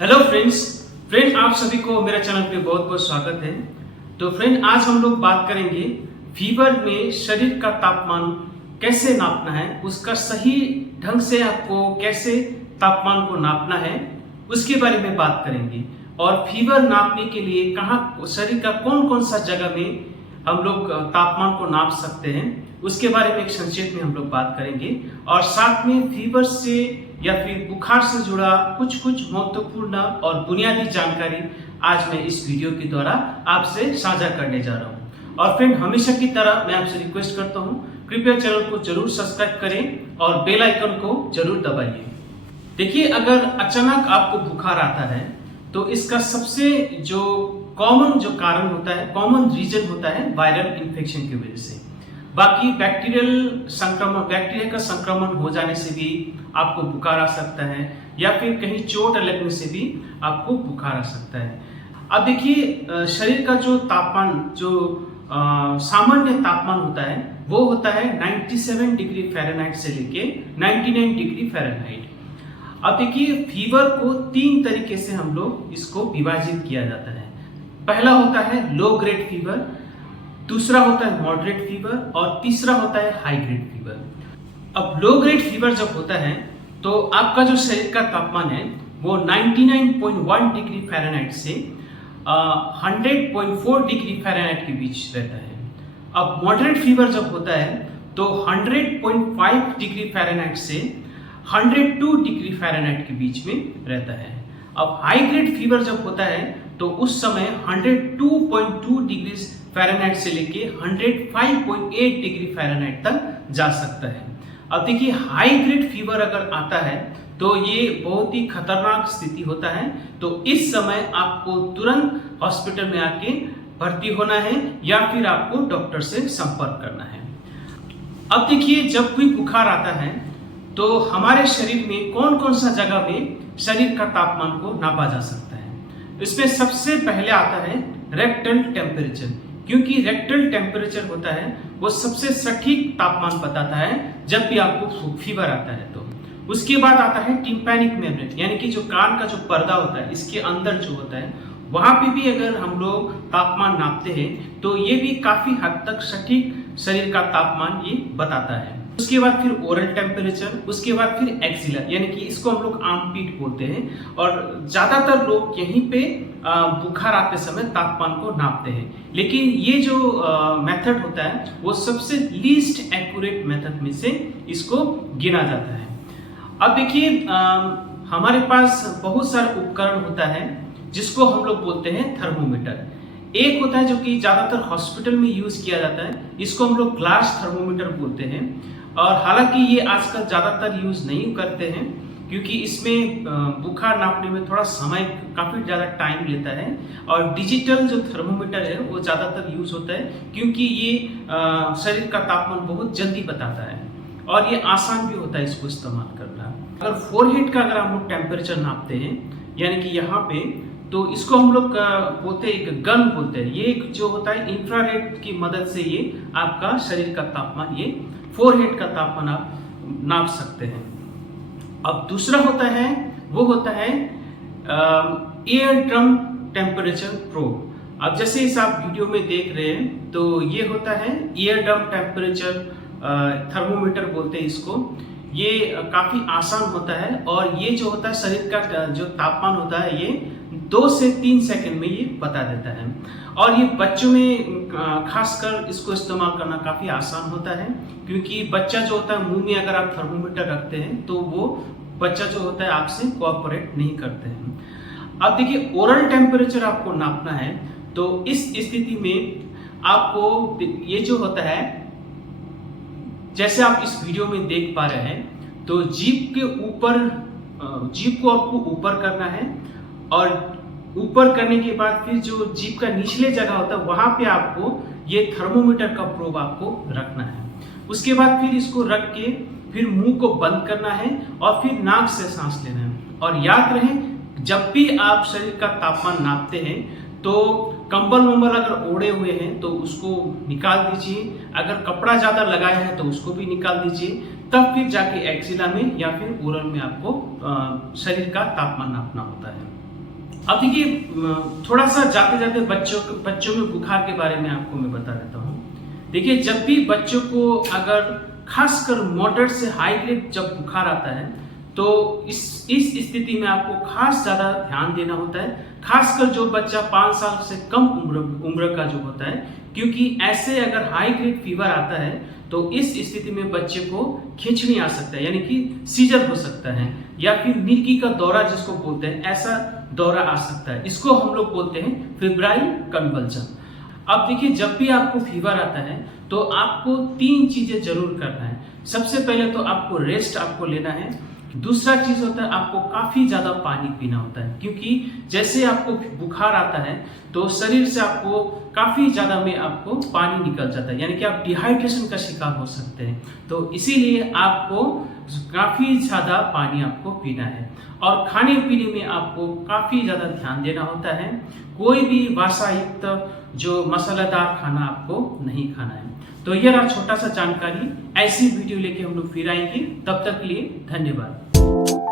Hello friends आप सभी को मेरे चैनल पे बहुत बहुत स्वागत है। तो फ्रेंड, आज हम लोग बात करेंगे फीवर में शरीर का तापमान कैसे नापना है, उसका सही ढंग से आपको कैसे तापमान को नापना है उसके बारे में बात करेंगे। और फीवर नापने के लिए कहाँ शरीर का कौन कौन सा जगह में हम लोग तापमान को नाप सकते हैं उसके बारे में एक संक्षेप में हम लोग बात करेंगे। और साथ में फीवर से या फिर बुखार से जुड़ा कुछ महत्वपूर्ण और बुनियादी जानकारी आज मैं इस वीडियो के द्वारा आपसे साझा करने जा रहा हूं। और फ्रेंड, हमेशा की तरह मैं आपसे रिक्वेस्ट करता हूं, कृपया चैनल को जरूर सब्सक्राइब करें और बेल आइकन को जरूर दबाइए। देखिए, अगर अचानक आपको बुखार आता है तो इसका सबसे जो कॉमन कारण होता है, कॉमन रीजन होता है वायरल इन्फेक्शन की वजह से। बाकी बैक्टीरिया का संक्रमण हो जाने से भी आपको बुखार आ सकता है, या फिर कहीं चोट लगने से भी आपको बुखार आ सकता है। अब देखिए, शरीर का जो तापमान, जो सामान्य तापमान होता है वो होता है 97 डिग्री फ़ारेनहाइट से लेके 99 डिग्री फ़ारेनहाइट। अब देखिए, फीवर को 3 तरीके से हम लोग इसको विभाजित किया जाता है। पहला होता है लो ग्रेड फीवर, दूसरा होता है मॉडरेट फीवर और तीसरा होता है हाई ग्रेड फीवर। अब लो ग्रेड फीवर जब होता है तो आपका जो शरीर का तापमान है वो 99.1 डिग्री फ़ारेनहाइट से 100.4 डिग्री फ़ारेनहाइट के बीच रहता है। अब मॉडरेट फीवर जब होता है तो 100.5 डिग्री फ़ारेनहाइट से 102 डिग्री फ़ारेनहाइट के बीच में रहता है। अब हाई ग्रेड फीवर जब होता है तो उस समय 102.2 डिग्री फ़ारेनहाइट से लेके 105.8 डिग्री फ़ारेनहाइट तक जा सकता है। अब देखिए, हाई ग्रेड फीवर अगर आता है तो ये बहुत ही खतरनाक स्थिति होता है। तो इस समय आपको तुरंत हॉस्पिटल में आके भर्ती होना है या फिर आपको डॉक्टर से संपर्क करना है। अब देखिए, जब भी बुखार आता है तो हमारे शरीर में कौन कौन सा जगह में शरीर का तापमान को नापा जा सकता है। इसमें सबसे पहले आता है रेक्टल टेम्परेचर, क्योंकि रेक्टल टेम्परेचर होता है वो सबसे सटीक तापमान बताता है जब भी आपको फीवर आता है। तो उसके बाद आता है टिम्पैनिक मेम्ब्रेन, यानी कि जो कान का जो पर्दा होता है इसके अंदर जो होता है वहां पे भी अगर हम लोग तापमान नापते हैं तो ये भी काफी हद तक सटीक शरीर का तापमान ये बताता है। उसके बाद फिर ओरल टेम्परेचर, उसके बाद फिर एक्सिलर, यानी कि इसको हम लोग आर्मपीट बोलते हैं। और ज्यादातर लोग यहीं पे बुखार आते समय तापमान को नापते हैं, लेकिन ये जो मेथड होता है वो सबसे लीस्ट एक्यूरेट मेथड में से इसको गिना जाता है। अब देखिए, हमारे पास बहुत सारे उपकरण होता है जिसको हम लोग बोलते हैं थर्मोमीटर। एक होता है जो कि ज्यादातर हॉस्पिटल में यूज किया जाता है, इसको हम लोग ग्लास थर्मोमीटर बोलते हैं। और हालांकि ये आजकल ज्यादातर यूज नहीं करते हैं क्योंकि इसमें बुखार नापने में थोड़ा समय, काफी ज्यादा टाइम लेता है। और डिजिटल जो थर्मोमीटर है वो ज्यादातर यूज होता है क्योंकि ये शरीर का तापमान बहुत जल्दी बताता है और ये आसान भी होता है इसको इस्तेमाल करना। अगर फोरहेड का अगर हम लोग टेम्परेचर नापते हैं, यानी कि यहाँ पे, तो इसको हम लोग बोलते हैं, एक गन बोलते हैं। ये एक जो होता है इंफ्रारेड की मदद से ये आपका शरीर का तापमान, ये फोरहेड का तापमान आप नाप सकते हैं। अब दूसरा होता है, वो होता है एयर ड्रम टेम्परेचर प्रोब। अब जैसे इस आप वीडियो में देख रहे हैं तो ये होता है एयर ड्रम टेम्परेचर थर्मोमीटर बोलते हैं इसको। ये काफी आसान होता है और ये जो होता है शरीर का जो तापमान होता है ये 2 से 3 सेकंड में ये बता देता है। और ये बच्चों में खासकर इसको इस्तेमाल करना काफी आसान होता है क्योंकि बच्चा जो होता है, मुंह में अगर आप थर्मोमीटर रखते हैं तो वो बच्चा जो होता है आपसे कोऑपरेट नहीं करते हैं। अब देखिए, ओरल टेम्परेचर आपको नापना है तो इस स्थिति में आपको ये जो होता है, जैसे आप इस वीडियो में देख पा रहे हैं, तो जीभ के ऊपर, जीभ को आपको ऊपर करना है और ऊपर करने के बाद फिर जो जीभ का निचले जगह होता है वहां पे आपको ये थर्मोमीटर का प्रोब आपको रखना है। उसके बाद फिर इसको रख के फिर मुंह को बंद करना है और फिर नाक से सांस लेना है। और याद रहे, जब भी आप शरीर का तापमान नापते हैं तो कंबल वंबल अगर ओढ़े हुए हैं तो उसको निकाल दीजिए, अगर कपड़ा ज्यादा लगाया है तो उसको भी निकाल दीजिए, तब फिर जाके एक्सिला में या फिर ओरल में आपको शरीर का तापमान नापना होता है। अब देखिए थोड़ा सा जाते जाते बच्चों में बुखार के बारे में आपको मैं बता देता हूँ। देखिए जब भी बच्चों को अगर खासकर मॉडरेट से हाई ग्रेड जब बुखार आता है तो इस स्थिति में आपको खास ज़्यादा ध्यान देना होता है, खासकर जो बच्चा 5 साल से कम उम्र का जो होता है, क्योंकि ऐसे अगर हाई ग्रेड फीवर आता है तो इस स्थिति में बच्चे को खींचनी आ सकता है, यानी कि सीजर हो सकता है, या फिर मिर्गी का दौरा जिसको बोलते हैं, ऐसा दौरा आ सकता है। इसको हम लोग बोलते हैं फेब्राइल कन्वल्जन। अब देखिए जब भी आपको फीवर आता है तो आपको 3 चीजें जरूर करना है। सबसे पहले तो आपको रेस्ट आपको लेना है। दूसरा चीज होता है आपको काफी ज्यादा पानी पीना होता है, क्योंकि जैसे आपको बुखार आता है तो शरीर से आपको काफी ज्यादा में आपको पानी निकल जाता है, यानी कि आप डिहाइड्रेशन का शिकार हो सकते हैं। तो इसीलिए आपको काफी ज्यादा पानी आपको पीना है, और खाने पीने में आपको काफी ज्यादा ध्यान देना होता है। कोई भी वसायुक्त जो मसालेदार खाना आपको नहीं खाना है। तो ये रहा छोटा सा जानकारी। ऐसी वीडियो लेके हम लोग फिर आएंगे, तब तक के लिए धन्यवाद।